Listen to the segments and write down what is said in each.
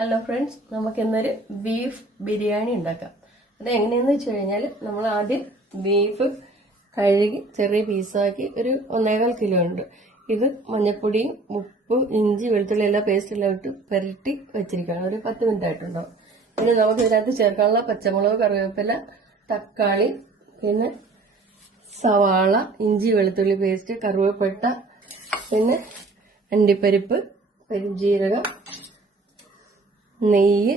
Hello friends, നമുക്ക് ഇന്നൊരു beef biryani ഉണ്ടാക്കാം. അത് എങ്ങനെയാന്ന് വെച്ച് കഴിഞ്ഞാൽ നമ്മൾ ആദ്യം ബീഫ് കഴുകി ചെറിയ പീസാക്കി ഒരു 1.25 കിലോ ഉണ്ട്. ഇത് മഞ്ഞൾപ്പൊടിയും ഉപ്പ് ഇഞ്ചി വെളുത്തുള്ളി എല്ലാ പേസ്റ്റെല്ലാം ഇട്ട് പുരട്ടി വെച്ചിരിക്കുകയാണ്. ഒരു 10 മിനിറ്റ് ആയിട്ടുണ്ടാവും. പിന്നെ നമുക്ക് ഇതിനകത്ത് ചേർക്കാനുള്ള പച്ചമുളക്, കറിവേപ്പില, തക്കാളി, പിന്നെ സവാള, ഇഞ്ചി വെളുത്തുള്ളി പേസ്റ്റ്, കറിവേപ്പില, പിന്നെ അണ്ടിപ്പരിപ്പ്, പെരുംജീരകം, നെയ്യ്,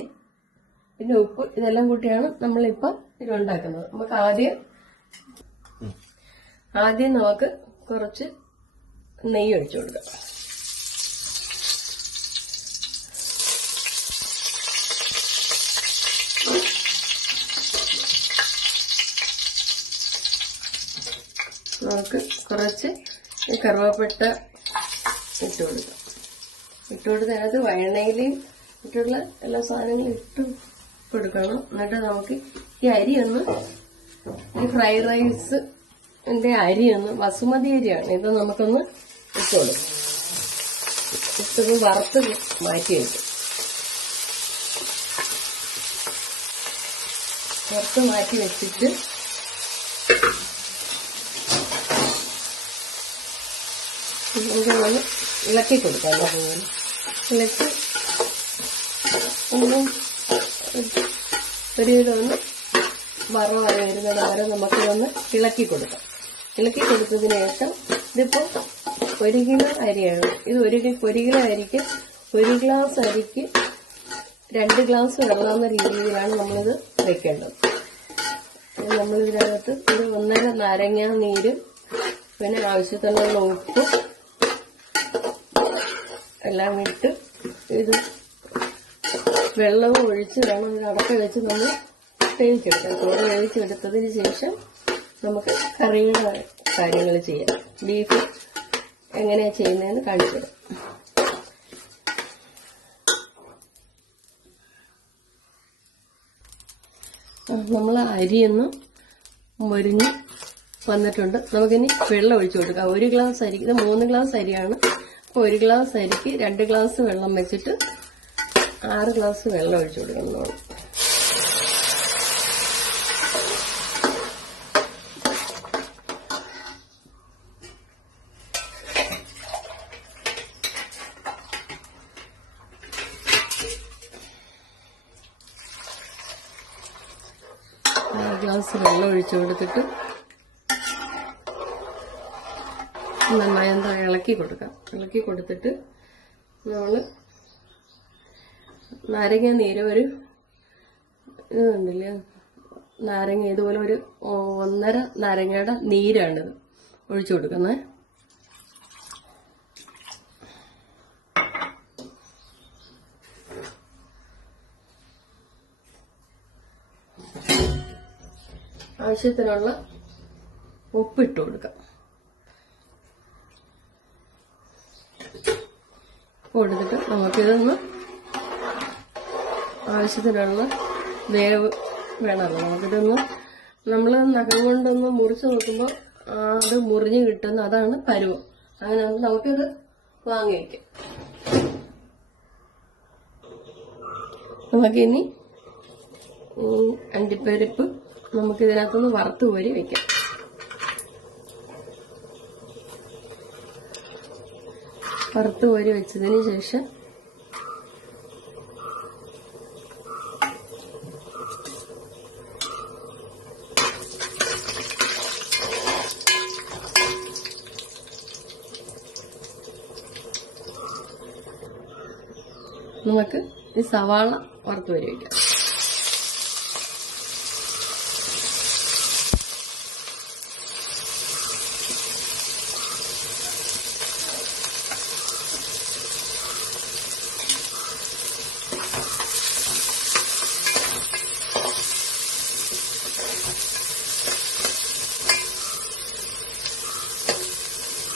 പിന്നെ ഉപ്പ്, ഇതെല്ലാം കൂട്ടിയാണ് നമ്മളിപ്പം ഇത് ഉണ്ടാക്കുന്നത്. നമുക്ക് ആദ്യം നമുക്ക് കുറച്ച് നെയ്യ് ഒഴിച്ചു കൊടുക്കാം. നമുക്ക് കുറച്ച് കറുവപ്പട്ട ഇട്ട് കൊടുക്കാം. അതിനകത്ത് വയണയിലും ഇട്ടുള്ള എല്ലാ സാധനങ്ങളും ഇട്ട് കൊടുക്കണം. എന്നിട്ട് നമുക്ക് ഈ അരിയൊന്ന്, ഈ ഫ്രൈഡ് റൈസിന്റെ അരിയൊന്ന്, ബസുമതി അരിയാണ് ഇത്, നമുക്കൊന്ന് ഇട്ട് കൊടുക്കും. ഇട്ടത് വറുത്ത് മാറ്റി വയ്ക്കും. വറുത്ത് മാറ്റി വെച്ചിട്ട് നമുക്കൊന്ന് ഇളക്കി കൊടുക്കാം. ഇളക്കി ഒന്നും ഒരുവിധമൊന്ന് വറവായി വരുന്നത് വരെ നമുക്കിതൊന്ന് ഇളക്കി കൊടുക്കാം. ഇളക്കി കൊടുത്തതിന് ശേഷം ഇതിപ്പോൾ 1 കിലോ അരിയാണ്. ഇത് 1 കിലോ അരിക്ക് 1 ഗ്ലാസ് അരിക്ക് 2 ഗ്ലാസ് വെള്ളമെന്ന രീതിയിലാണ് നമ്മളിത് വെക്കേണ്ടത്. നമ്മളിതിനകത്ത് ഒരു 1.5 നാരങ്ങ നീരും പിന്നെ ആവശ്യത്തിനുള്ള ഉപ്പും എല്ലാം ഇട്ട് ഇത് വെള്ളവും ഒഴിച്ച് വേണം ഇത് അടക്ക വെച്ച് നമ്മൾ വേവിച്ചെടുക്കാം. ചോറ് വേവിച്ചെടുത്തതിന് ശേഷം നമുക്ക് കറിയുടെ കാര്യങ്ങൾ ചെയ്യാം. ബീഫ് എങ്ങനെയാണ് ചെയ്യുന്നതെന്ന് കാണിച്ചു തരാം. നമ്മൾ അരിയൊന്ന് മൊരിഞ്ഞ് വന്നിട്ടുണ്ട്. നമുക്കിനി വെള്ളം ഒഴിച്ചു കൊടുക്കാം. 1 ഗ്ലാസ് അരിക്ക്, ഇത് 3 ഗ്ലാസ് അരിയാണ്. അപ്പോൾ 1 ഗ്ലാസ് അരിക്ക് 2 ഗ്ലാസ് വെള്ളം വെച്ചിട്ട് 6 ഗ്ലാസ് വെള്ളം ഒഴിച്ചു കൊടുക്കണം. ഗ്ലാസ് വെള്ളം ഒഴിച്ചു കൊടുത്തിട്ട് നന്നായി എന്താ ഇളക്കി കൊടുക്കാം. ഇളക്കി കൊടുത്തിട്ട് നമ്മൾ നാരങ്ങ നീര് ഒരു ഇത് കണ്ടില്ലേ, നാരങ്ങ ഇതുപോലെ ഒരു 1.5 നാരങ്ങയുടെ നീരാണിത് ഒഴിച്ചു കൊടുക്കുന്നത്. ആവശ്യത്തിനുള്ള ഉപ്പിട്ട് കൊടുക്കാം. കൊടുത്തിട്ട് നമുക്കിതൊന്ന് ആവശ്യത്തിനുള്ള വേവ് വേണമല്ലോ. നമുക്കിതൊന്ന് നമ്മൾ നഖം കൊണ്ടൊന്ന് മുറിച്ച് നോക്കുമ്പോൾ അത് മുറിഞ്ഞ് കിട്ടുന്ന, അതാണ് പരുവം. അങ്ങനെ നമുക്കിത് വാങ്ങി വയ്ക്കാം. നമുക്കിനി അണ്ടിപ്പരിപ്പ് നമുക്കിതിനകത്തൊന്ന് വറുത്ത് കോരി വയ്ക്കാം. വറുത്ത് കോരി വെച്ചതിന് ശേഷം നമുക്ക് ഈ സവാള വറുത്ത് കോരി വയ്ക്കാം.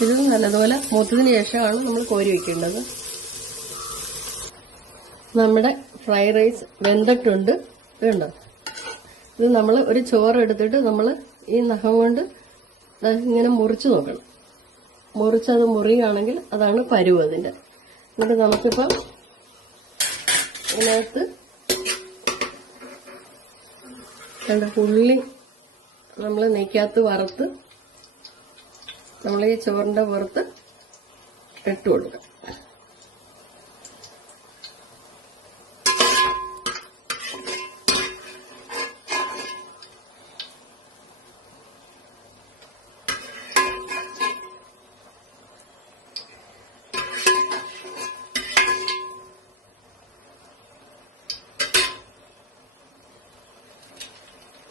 ഇത് നല്ലതുപോലെ മൂത്തതിന് ശേഷമാണ് നമ്മൾ കോരി വയ്ക്കേണ്ടത്. നമ്മുടെ ഫ്രൈഡ് റൈസ് വെന്തിട്ടുണ്ട്. ഇതുണ്ടോ, ഇത് നമ്മൾ ഒരു ചോറ് എടുത്തിട്ട് നമ്മൾ ഈ നഖം കൊണ്ട് ഇങ്ങനെ മുറിച്ച് നോക്കണം. മുറിച്ചത് മുറിയുകയാണെങ്കിൽ അതാണ് പരുവ് അതിൻ്റെ. എന്നിട്ട് നമുക്കിപ്പം ഇതിനകത്ത് ഉള്ളി നമ്മൾ നെയ്ക്കകത്ത് വറുത്ത് നമ്മൾ ഈ ചോറിന്റെ പുറത്ത് ഇട്ട് കൊടുക്കാം.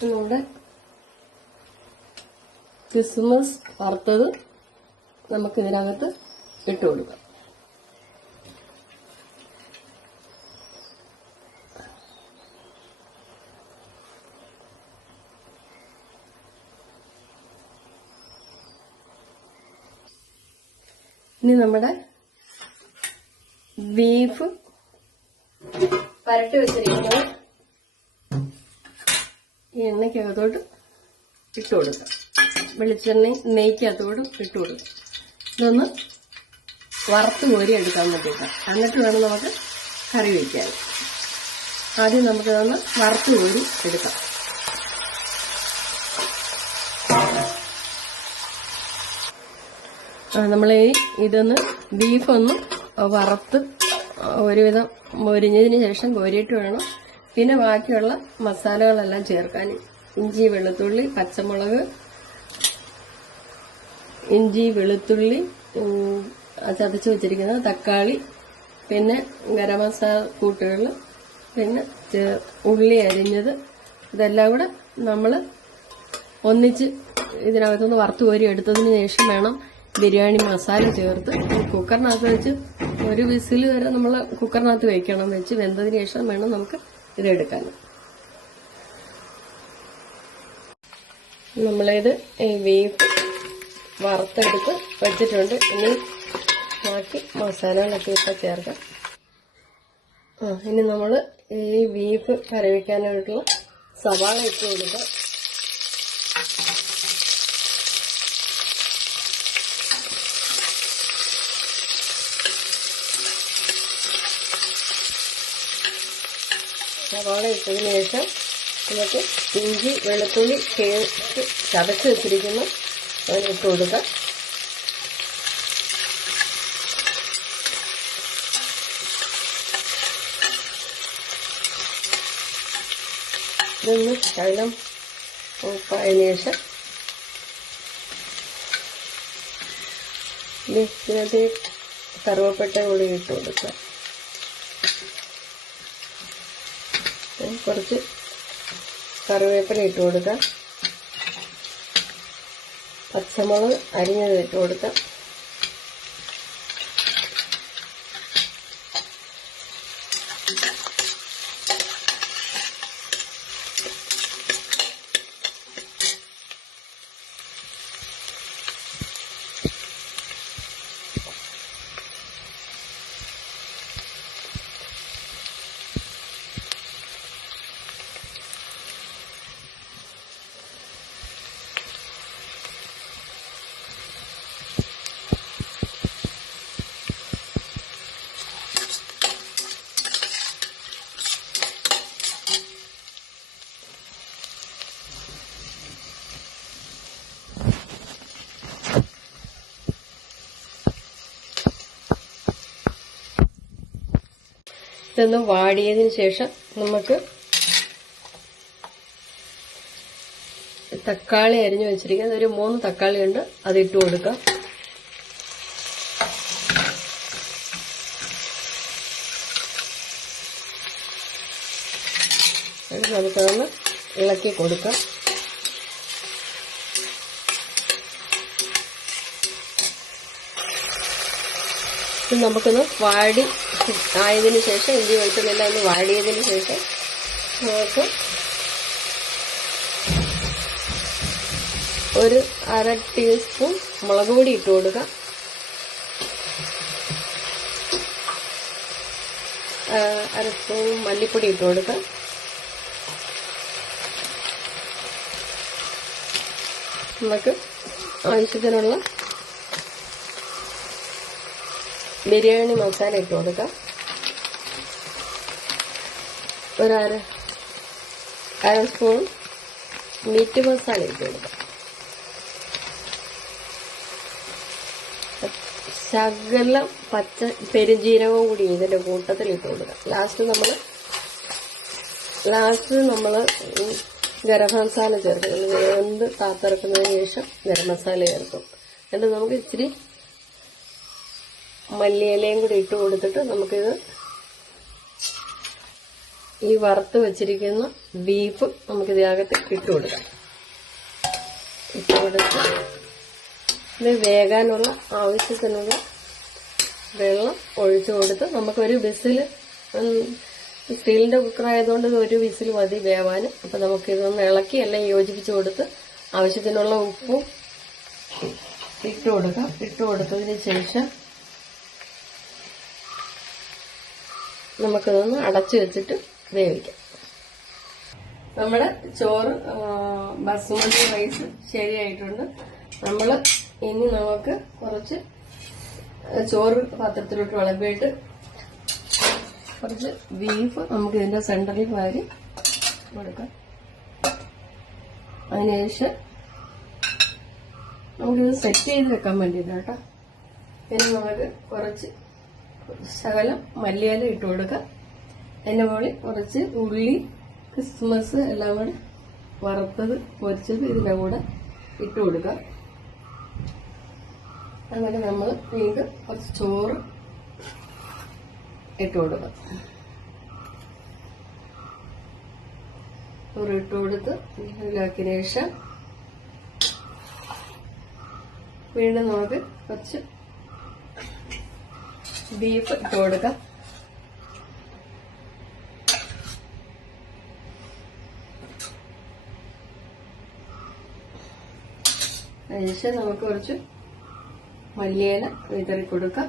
നമ്മുടെ കിസ്മസ് വറുത്തത് നമുക്ക് ഇതിനകത്ത് ഇട്ട് കൊടുക്കാം. ഇനി നമ്മുടെ ബീഫ് പരട്ടി വെച്ചിരിക്കുന്നത് ഈ എണ്ണയ്ക്കകത്തോട്ട് ഇട്ട് കൊടുക്കാം. വെളിച്ചെണ്ണ നെയ്ക്കകത്തോട്ടും ഇട്ട് കൊടുക്കാം. ഇതൊന്ന് വറുത്ത് കോരി എടുക്കാൻ വേണ്ടിയിട്ടാണ്. എന്നിട്ട് വേണം നമുക്ക് കറി വയ്ക്കാൻ. ആദ്യം നമുക്കിതൊന്ന് വറുത്ത് കോരി എടുക്കാം. നമ്മളീ ഇതൊന്ന് ബീഫൊന്ന് വറുത്ത് ഒരുവിധം മൊരിഞ്ഞതിന് ശേഷം കോരിയിട്ട് വേണം പിന്നെ ബാക്കിയുള്ള മസാലകളെല്ലാം ചേർക്കാൻ. ഇഞ്ചി, വെളുത്തുള്ളി, പച്ചമുളക്, ഇഞ്ചി, വെളുത്തുള്ളി ചതച്ച് വെച്ചിരിക്കുന്നത്, തക്കാളി, പിന്നെ ഗരം മസാല കൂട്ടുകൾ, പിന്നെ ഉള്ളി അരിഞ്ഞത്, ഇതെല്ലാം കൂടെ നമ്മൾ ഒന്നിച്ച് ഇതിനകത്തുനിന്ന് വറുത്ത് കോരി എടുത്തതിന് ശേഷം വേണം ബിരിയാണി മസാല ചേർത്ത് കുക്കറിനകത്ത് വെച്ച് ഒരു വിസിൽ വരെ നമ്മൾ കുക്കറിനകത്ത് വെക്കണം. വെച്ച് വെന്തതിന് ശേഷം വേണം നമുക്ക് ഇതെടുക്കാൻ. നമ്മളിത് ബീഫ് വറുത്തെടുത്ത് വെച്ചിട്ടുണ്ട്. ഇനി ബാക്കി മസാലകളൊക്കെ ഇപ്പം ചേർക്കാം. ഇനി നമ്മൾ ഈ ബീഫ് കറി വയ്ക്കാനായിട്ടുള്ള സവാള ഇട്ട് കൊടുക്കാം. സവാള ഇട്ടതിന് ശേഷം നമുക്ക് ഇഞ്ചി, വെളുത്തുള്ളി ചേർത്ത് ചതച്ച് വെച്ചിരിക്കുന്ന അതിനിട്ട് കൊടുക്കാം. ഇതൊന്ന് ശകലം ഉപ്പായതിന് ശേഷം ഇതിനകത്ത് കറുവപ്പട്ട കൂടി ഇട്ട് കൊടുക്കാം. കുറച്ച് കറിവേപ്പില ഇട്ട് കൊടുക്കാം. പച്ചമുളക് അരിഞ്ഞത് ഇട്ട് കൊടുക്കാം. ഇതൊന്ന് വാടിയതിന് ശേഷം നമുക്ക് തക്കാളി അരിഞ്ഞു വെച്ചിരിക്കുന്നത് ഒരു 3 തക്കാളി ഉണ്ട്, അതിട്ട് കൊടുക്കാം. നമുക്കതൊന്ന് ഇളക്കി കൊടുക്കാം. നമുക്കൊന്ന് വാടി ആയതിനു ശേഷം ഇഞ്ചി വെളുത്തുള്ളിയെല്ലാം ഒന്ന് വാടിയതിനു ശേഷം നമുക്ക് ഒരു 1/2 ടീസ്പൂൺ മുളക് പൊടി ഇട്ട് കൊടുക്കാം. 1/2 സ്പൂൺ മല്ലിപ്പൊടി ഇട്ട് കൊടുക്കാം. നമുക്ക് ആവശ്യത്തിനുള്ള ബിരിയാണി മസാല ഇട്ട് കൊടുക്കാം. അര സ്പൂൺ മീറ്റ് മസാല ഇട്ട് കൊടുക്കാം. ശകലം പച്ച പെരുംജീരകവും കൂടി ഇതിന്റെ കൂട്ടത്തിൽ ഇട്ട് കൊടുക്കാം. ലാസ്റ്റ് നമ്മൾ ഗരം മസാല ചേർക്കുന്നത് വെന്ത് താത്തിറക്കുന്നതിന് ശേഷം ഗരം മസാല ചേർക്കും. എന്നിട്ട് നമുക്ക് ഇച്ചിരി മല്ലിയിലയും കൂടി ഇട്ട് കൊടുത്തിട്ട് നമുക്കിത് ഈ വറുത്ത് വെച്ചിരിക്കുന്ന ബീഫ് നമുക്കിതിനകത്ത് ഇട്ട് കൊടുക്കാം. ഇട്ട് കൊടുത്ത് ഇത് വേകാനുള്ള ആവശ്യത്തിനുള്ള വെള്ളം ഒഴിച്ചു കൊടുത്ത് നമുക്കൊരു വിസിൽ, സ്റ്റീലിന്റെ കുക്കറായതുകൊണ്ട് ഒരു വിസിൽ മതി വേവാൻ. അപ്പൊ നമുക്കിതൊന്ന് ഇളക്കി എല്ലാം യോജിപ്പിച്ചു കൊടുത്ത് ആവശ്യത്തിനുള്ള ഉപ്പും ഇട്ട് കൊടുക്കാം. ഇട്ട് കൊടുത്തതിന് ശേഷം നമുക്കിതൊന്ന് അടച്ചു വെച്ചിട്ട് വേവിക്കാം. നമ്മുടെ ചോറ് ബസുമതി റൈസ് ശരിയായിട്ടുണ്ട്. ഇനി നമുക്ക് കുറച്ച് ചോറ് പാത്രത്തിലോട്ട് വിളമ്പിയിട്ട് കുറച്ച് ബീഫ് നമുക്ക് ഇതിന്റെ സെന്ററിൽ വാരി കൊടുക്കാം. അതിനുശേഷം നമുക്കിത് സെറ്റ് ചെയ്ത് വെക്കാൻ വേണ്ടിയിട്ട് കേട്ടോ. ഇനി നമുക്ക് കുറച്ച് ശകലം മല്ലിയില ഇട്ട് കൊടുക്കാം. അതിന്റെ മുകളിൽ കുറച്ച് ഉള്ളി, ക്രിസ്മസ് എല്ലാം കൂടെ വറുത്തത് പൊരിച്ചത് ഇതിന്റെ കൂടെ ഇട്ട് കൊടുക്കാം. അങ്ങനെ നമ്മൾ വീണ്ടും കുറച്ച് ചോറ് ഇട്ട് കൊടുക്കാം. ചോറ് ഇട്ട് കൊടുത്ത് ഇതിലാക്കിയതിനു ശേഷം വീണ്ടും നമുക്ക് കുറച്ച് ബീഫ് ഇട്ട് കൊടുക്കാം. അതിനുശേഷം നമുക്ക് കുറച്ച് മല്ലിയില വിതറി കൊടുക്കാം.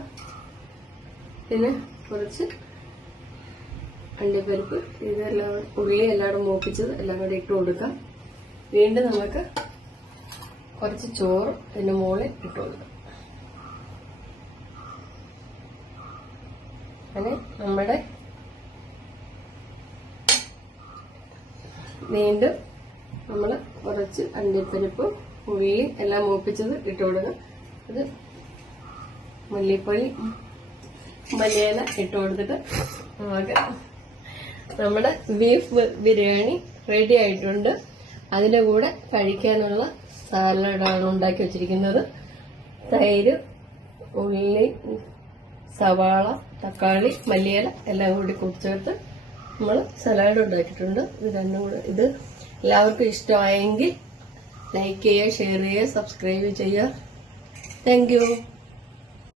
പിന്നെ കുറച്ച് അണ്ടിപ്പരിപ്പ്, ഇതെല്ലാം ഉള്ളി എല്ലാവരും മൂപ്പിച്ചത് എല്ലാം കൂടെ ഇട്ട് കൊടുക്കാം. വീണ്ടും നമുക്ക് കുറച്ച് ചോറ് ഇതിന്റെ മുകളിൽ ഇട്ട് കൊടുക്കാം. അങ്ങനെ നമ്മുടെ വീണ്ടും നമ്മൾ കുറച്ച് അണ്ടിപ്പരിപ്പും ഉള്ളിയും എല്ലാം മൂപ്പിച്ചത് ഇട്ട് കൊടുക്കാം. അത് മല്ലിയില ഇട്ട് കൊടുത്തിട്ട് നമുക്ക് നമ്മുടെ ബീഫ് ബിരിയാണി റെഡി ആയിട്ടുണ്ട്. അതിന്റെ കൂടെ കഴിക്കാനുള്ള സാലഡാണ് ഉണ്ടാക്കി വെച്ചിരിക്കുന്നത്. തൈര്, ഉള്ളി, സവാള, തക്കാളി, മല്ലിയില എല്ലാം കൂടി കൂട്ടിച്ചേർത്ത് നമ്മൾ സലാഡ് ഉണ്ടാക്കിയിട്ടുണ്ട്. ഇത് രണ്ടും കൂടെ ഇത് എല്ലാവർക്കും ഇഷ്ടമായെങ്കിൽ ലൈക്ക് ചെയ്യുക, ഷെയർ ചെയ്യുക, സബ്സ്ക്രൈബ് ചെയ്യുക. Thank you.